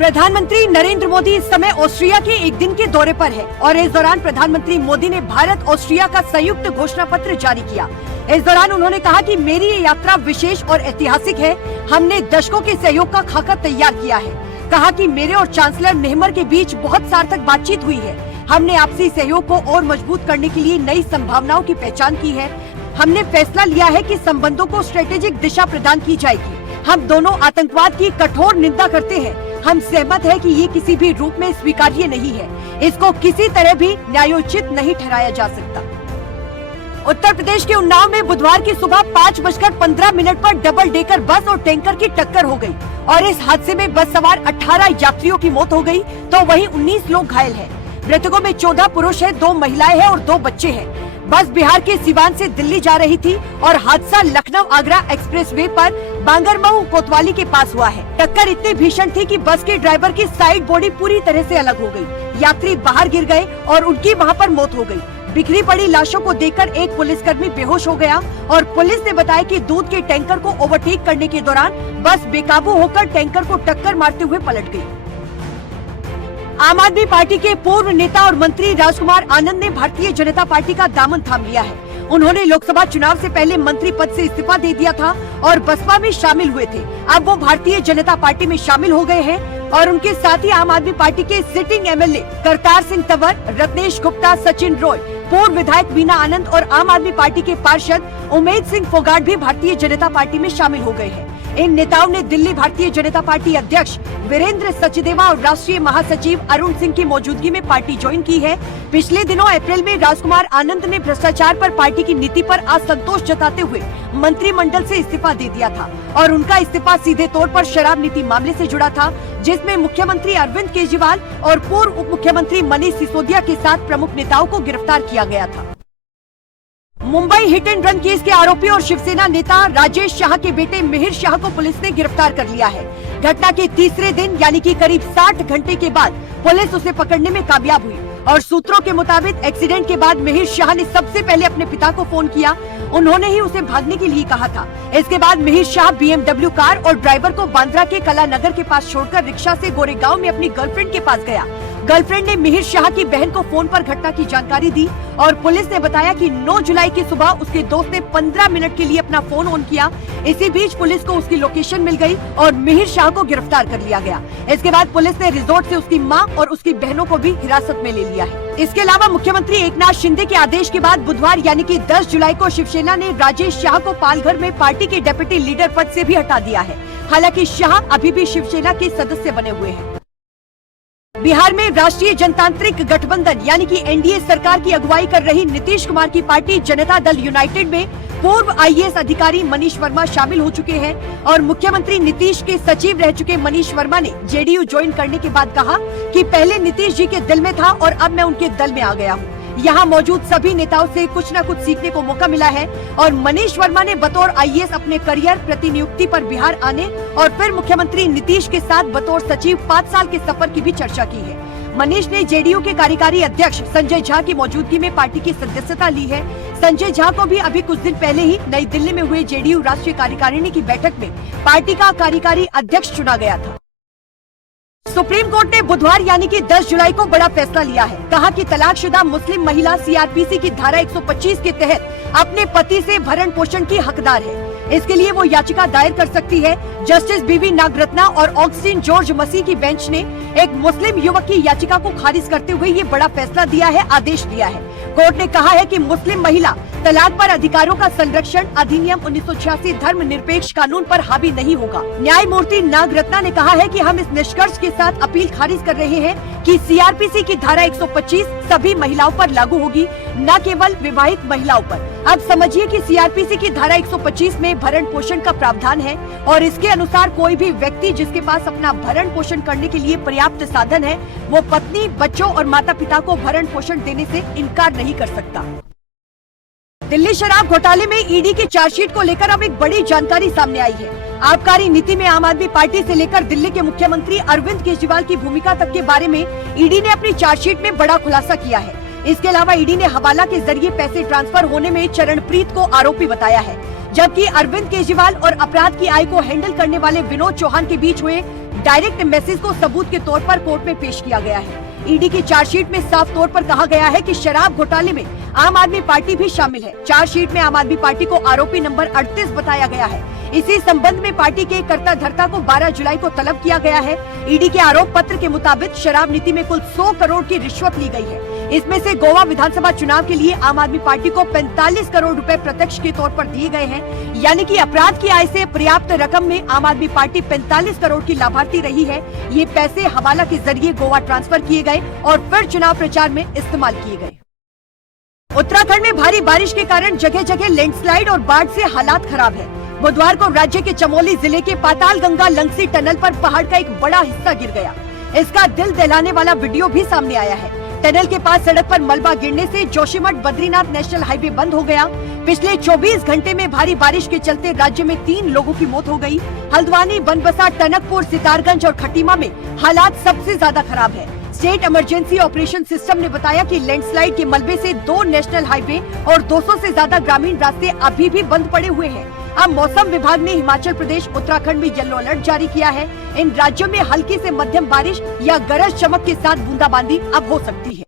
प्रधानमंत्री नरेंद्र मोदी इस समय ऑस्ट्रिया के एक दिन के दौरे पर है और इस दौरान प्रधानमंत्री मोदी ने भारत ऑस्ट्रिया का संयुक्त घोषणा पत्र जारी किया। इस दौरान उन्होंने कहा कि मेरी ये यात्रा विशेष और ऐतिहासिक है। हमने दशकों के सहयोग का खाका तैयार किया है। कहा कि मेरे और चांसलर नेहमर के बीच बहुत सार्थक बातचीत हुई है। हमने आपसी सहयोग को और मजबूत करने के लिए नई संभावनाओं की पहचान की है। हमने फैसला लिया है कि संबंधों को स्ट्रेटेजिक दिशा प्रदान की जाएगी। हम दोनों आतंकवाद की कठोर निंदा करते हैं। हम सहमत है कि ये किसी भी रूप में स्वीकार्य नहीं है। इसको किसी तरह भी न्यायोचित नहीं ठहराया जा सकता। उत्तर प्रदेश के उन्नाव में बुधवार की सुबह 5:15 पर डबल डेकर बस और टैंकर की टक्कर हो गई और इस हादसे में बस सवार 18 यात्रियों की मौत हो गई तो वहीं 19 लोग घायल हैं। मृतकों में 14 पुरुष हैं, 2 महिलाएं हैं और 2 बच्चे हैं। बस बिहार के सिवान से दिल्ली जा रही थी और हादसा लखनऊ आगरा एक्सप्रेसवे पर बांगरमऊ कोतवाली के पास हुआ है। टक्कर इतनी भीषण थी कि बस के ड्राइवर की साइड बॉडी पूरी तरह से अलग हो गई। यात्री बाहर गिर गए और उनकी वहां पर मौत हो गई। बिखरी पड़ी लाशों को देखकर एक पुलिसकर्मी बेहोश हो गया और पुलिस ने बताया कि दूध के टैंकर को ओवरटेक करने के दौरान बस बेकाबू होकर टैंकर को टक्कर मारते हुए पलट गई। आम आदमी पार्टी के पूर्व नेता और मंत्री राजकुमार आनंद ने भारतीय जनता पार्टी का दामन थाम लिया है। उन्होंने लोकसभा चुनाव से पहले मंत्री पद से इस्तीफा दे दिया था और बसपा में शामिल हुए थे। अब वो भारतीय जनता पार्टी में शामिल हो गए हैं और उनके साथ ही आम आदमी पार्टी के सिटिंग एमएलए करतार सिंह तंवर, रत्नेश गुप्ता, सचिन रॉय, पूर्व विधायक वीना आनंद और आम आदमी पार्टी के पार्षद उमेद सिंह फोगाट भी भारतीय जनता पार्टी में शामिल हो गए हैं। इन नेताओं ने दिल्ली भारतीय जनता पार्टी अध्यक्ष वीरेंद्र सचदेवा और राष्ट्रीय महासचिव अरुण सिंह की मौजूदगी में पार्टी ज्वाइन की है। पिछले दिनों अप्रैल में राजकुमार आनंद ने भ्रष्टाचार पर पार्टी की नीति पर असंतोष जताते हुए मंत्रिमंडल से इस्तीफा दे दिया था और उनका इस्तीफा सीधे तौर पर शराब नीति मामले से जुड़ा था, जिसमें मुख्यमंत्री अरविंद केजरीवाल और पूर्व उप मुख्यमंत्री मनीष सिसोदिया के साथ प्रमुख नेताओं को गिरफ्तार किया गया था। Mumbai hit and run case के आरोपी और शिवसेना नेता राजेश शाह के बेटे मिहिर शाह को पुलिस ने गिरफ्तार कर लिया है। घटना के तीसरे दिन यानी कि करीब 60 घंटे के बाद पुलिस उसे पकड़ने में कामयाब हुई और सूत्रों के मुताबिक एक्सीडेंट के बाद मिहिर शाह ने सबसे पहले अपने पिता को फोन किया। उन्होंने ही उसे भागने के लिए कहा था। इसके बाद मिहिर शाह BMW कार और ड्राइवर को बांद्रा के कला नगर के पास छोड़कर रिक्शा से गोरेगांव में अपनी गर्लफ्रेंड के पास गया। गर्लफ्रेंड ने मिहिर शाह की बहन को फोन पर घटना की जानकारी दी और पुलिस ने बताया कि 9 जुलाई की सुबह उसके दोस्त ने 15 मिनट के लिए अपना फोन ऑन किया। इसी बीच पुलिस को उसकी लोकेशन मिल गई और मिहिर शाह को गिरफ्तार कर लिया गया। इसके बाद पुलिस ने रिजॉर्ट से उसकी मां और उसकी बहनों को भी हिरासत में ले लिया है। इसके अलावा मुख्यमंत्री एकनाथ शिंदे के आदेश के बाद बुधवार यानी कि 10 जुलाई को शिवसेना ने राजेश शाह को पालघर में पार्टी के डिप्टी लीडर पद से भी हटा दिया है। हालांकि शाह अभी भी शिवसेना के सदस्य बने हुए हैं। बिहार में राष्ट्रीय जनतांत्रिक गठबंधन यानी कि एनडीए सरकार की अगुवाई कर रही नीतीश कुमार की पार्टी जनता दल यूनाइटेड में पूर्व IAS अधिकारी मनीष वर्मा शामिल हो चुके हैं और मुख्यमंत्री नीतीश के सचिव रह चुके मनीष वर्मा ने JDU ज्वाइन करने के बाद कहा कि पहले नीतीश जी के दिल में था और अब मैं उनके दल में आ गया हूँ। यहाँ मौजूद सभी नेताओं से कुछ न कुछ सीखने को मौका मिला है और मनीष वर्मा ने बतौर IAS अपने करियर प्रतिनियुक्ति पर बिहार आने और फिर मुख्यमंत्री नीतीश के साथ बतौर सचिव 5 साल के सफर की भी चर्चा की है। मनीष ने JDU के कार्यकारी अध्यक्ष संजय झा की मौजूदगी में पार्टी की सदस्यता ली है। संजय झा को भी अभी कुछ दिन पहले ही नई दिल्ली में हुए JDU राष्ट्रीय कार्यकारिणी की बैठक में पार्टी का कार्यकारी अध्यक्ष चुना गया था। सुप्रीम कोर्ट ने बुधवार यानी कि 10 जुलाई को बड़ा फैसला लिया है। कहा कि तलाकशुदा मुस्लिम महिला CRPC की धारा 125 के तहत अपने पति से भरण पोषण की हकदार है। इसके लिए वो याचिका दायर कर सकती है। जस्टिस बीवी नागरत्ना और ऑगस्टीन जॉर्ज मसीह की बेंच ने एक मुस्लिम युवक की याचिका को खारिज करते हुए ये बड़ा फैसला दिया है, आदेश दिया है। कोर्ट ने कहा है कि मुस्लिम महिला तलाक पर अधिकारों का संरक्षण अधिनियम 1986 धर्मनिरपेक्ष कानून पर हावी नहीं होगा। न्यायमूर्ति नागरत्ना ने कहा है कि हम इस निष्कर्ष के साथ अपील खारिज कर रहे हैं कि CRPC की धारा 125 सभी महिलाओं पर लागू होगी, न केवल विवाहित महिलाओं पर। अब समझिए कि CRPC की धारा 125 में भरण पोषण का प्रावधान है और इसके अनुसार कोई भी व्यक्ति जिसके पास अपना भरण पोषण करने के लिए पर्याप्त साधन है, वो पत्नी, बच्चों और माता पिता को भरण पोषण देने से इनकार नहीं कर सकता। दिल्ली शराब घोटाले में ईडी की चार्जशीट को लेकर अब एक बड़ी जानकारी सामने आई है। आबकारी नीति में आम आदमी पार्टी से लेकर दिल्ली के मुख्यमंत्री अरविंद केजरीवाल की भूमिका तक के बारे में ईडी ने अपनी चार्जशीट में बड़ा खुलासा किया है। इसके अलावा ईडी ने हवाला के जरिए पैसे ट्रांसफर होने में चरणप्रीत को आरोपी बताया है। जबकि अरविंद केजरीवाल और अपराध की आय को हैंडल करने वाले विनोद चौहान के बीच हुए डायरेक्ट मैसेज को सबूत के तौर पर कोर्ट में पेश किया गया है। ईडी की चार्जशीट में साफ तौर पर कहा गया है कि शराब घोटाले में आम आदमी पार्टी भी शामिल है। चार्जशीट में आम आदमी पार्टी को आरोपी नंबर 38 बताया गया है। इसी संबंध में पार्टी के कर्ता धर्ता को 12 जुलाई को तलब किया गया है। ईडी के आरोप पत्र के मुताबिक शराब नीति में कुल 100 करोड़ की रिश्वत ली गई है। इसमें से गोवा विधानसभा चुनाव के लिए आम आदमी पार्टी को 45 करोड़ रुपए प्रत्यक्ष के तौर पर दिए गए हैं, यानी कि अपराध की आय से पर्याप्त रकम में आम आदमी पार्टी 45 करोड़ की लाभार्थी रही है। ये पैसे हवाला के जरिए गोवा ट्रांसफर किए गए और फिर चुनाव प्रचार में इस्तेमाल किए गए। उत्तराखंड में भारी बारिश के कारण जगह जगह लैंडस्लाइड और बाढ़ से हालात खराब है। बुधवार को राज्य के चमोली जिले के पातालगंगा लंगसी टनल पर पहाड़ का एक बड़ा हिस्सा गिर गया। इसका दिल दहलाने वाला वीडियो भी सामने आया है। टनल के पास सड़क पर मलबा गिरने से जोशीमठ बद्रीनाथ नेशनल हाईवे बंद हो गया। पिछले 24 घंटे में भारी बारिश के चलते राज्य में 3 लोगों की मौत हो गई। हल्द्वानी, बनबसा, टनकपुर, सितारगंज और खटीमा में हालात सबसे ज्यादा खराब है। स्टेट इमरजेंसी ऑपरेशन सिस्टम ने बताया कि लैंडस्लाइड के मलबे से 2 नेशनल हाईवे और 200 से ज्यादा ग्रामीण रास्ते अभी भी बंद पड़े हुए हैं। अब मौसम विभाग ने हिमाचल प्रदेश, उत्तराखंड में येलो अलर्ट जारी किया है। इन राज्यों में हल्की से मध्यम बारिश या गरज चमक के साथ बूंदाबांदी अब हो सकती है।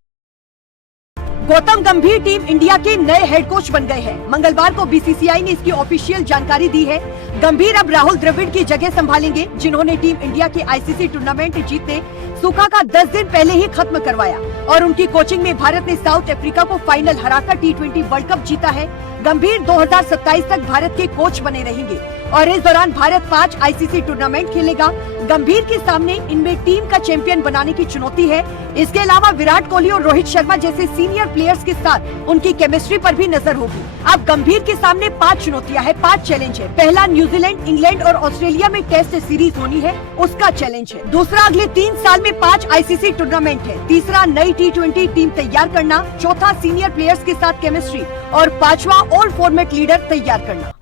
गौतम गंभीर टीम इंडिया के नए हेड कोच बन गए हैं। मंगलवार को बीसीसीआई ने इसकी ऑफिशियल जानकारी दी है। गंभीर अब राहुल द्रविड़ की जगह संभालेंगे, जिन्होंने टीम इंडिया के आईसीसी टूर्नामेंट जीतने सूखा का 10 दिन पहले ही खत्म करवाया और उनकी कोचिंग में भारत ने साउथ अफ्रीका को फाइनल हराकर T20 वर्ल्ड कप जीता है। गंभीर 2027 तक भारत के कोच बने रहेंगे और इस दौरान भारत 5 आईसीसी टूर्नामेंट खेलेगा। गंभीर के सामने इनमें टीम का चैंपियन बनाने की चुनौती है। इसके अलावा विराट कोहली और रोहित शर्मा जैसे सीनियर प्लेयर्स के साथ उनकी केमिस्ट्री पर भी नजर होगी। अब गंभीर के सामने 5 चुनौतियां हैं, 5 चैलेंज है। पहला, न्यूजीलैंड, इंग्लैंड और ऑस्ट्रेलिया में टेस्ट सीरीज होनी है, उसका चैलेंज है। दूसरा, अगले 3 साल में 5 आईसीसी टूर्नामेंट है। तीसरा, नई T20 टीम तैयार करना। चौथा, सीनियर प्लेयर्स के साथ केमिस्ट्री और 5वां, ऑल फॉर्मेट लीडर तैयार करना।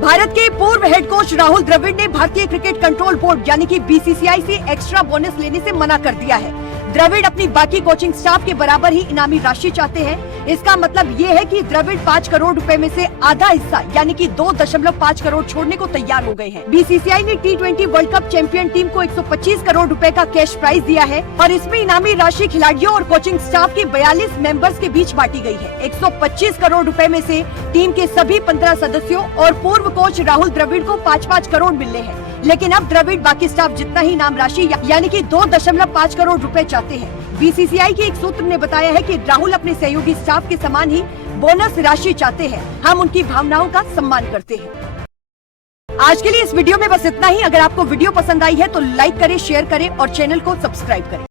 भारत के पूर्व हेड कोच राहुल द्रविड़ ने भारतीय क्रिकेट कंट्रोल बोर्ड यानी कि बीसीसीआई से एक्स्ट्रा बोनस लेने से मना कर दिया है। द्रविड़ अपनी बाकी कोचिंग स्टाफ के बराबर ही इनामी राशि चाहते हैं। इसका मतलब ये है कि द्रविड़ 5 करोड़ रुपए में से आधा हिस्सा यानी कि 2.5 करोड़ छोड़ने को तैयार हो गए हैं। बीसीसीआई ने T20 world cup champion team को 125 करोड़ रुपए का कैश प्राइज दिया है और इसमें इनामी राशि खिलाड़ियों और कोचिंग स्टाफ के 42 मेंबर्स के बीच बांटी गई है। 125 करोड़ रुपए में से टीम के सभी 15 सदस्यों और पूर्व कोच राहुल द्रविड़ को 5-5 करोड़ मिलने हैं। लेकिन अब द्रविड़ बाकी स्टाफ जितना ही इनाम राशि यानी कि 2.5 करोड़ रुपए चाहते हैं। बीसीसीआई के एक सूत्र ने बताया है कि राहुल अपने सहयोगी स्टाफ के समान ही बोनस राशि चाहते हैं। हम उनकी भावनाओं का सम्मान करते हैं। आज के लिए इस वीडियो में बस इतना ही। अगर आपको वीडियो पसंद आई है तो लाइक करें, शेयर करें और चैनल को सब्सक्राइब करें।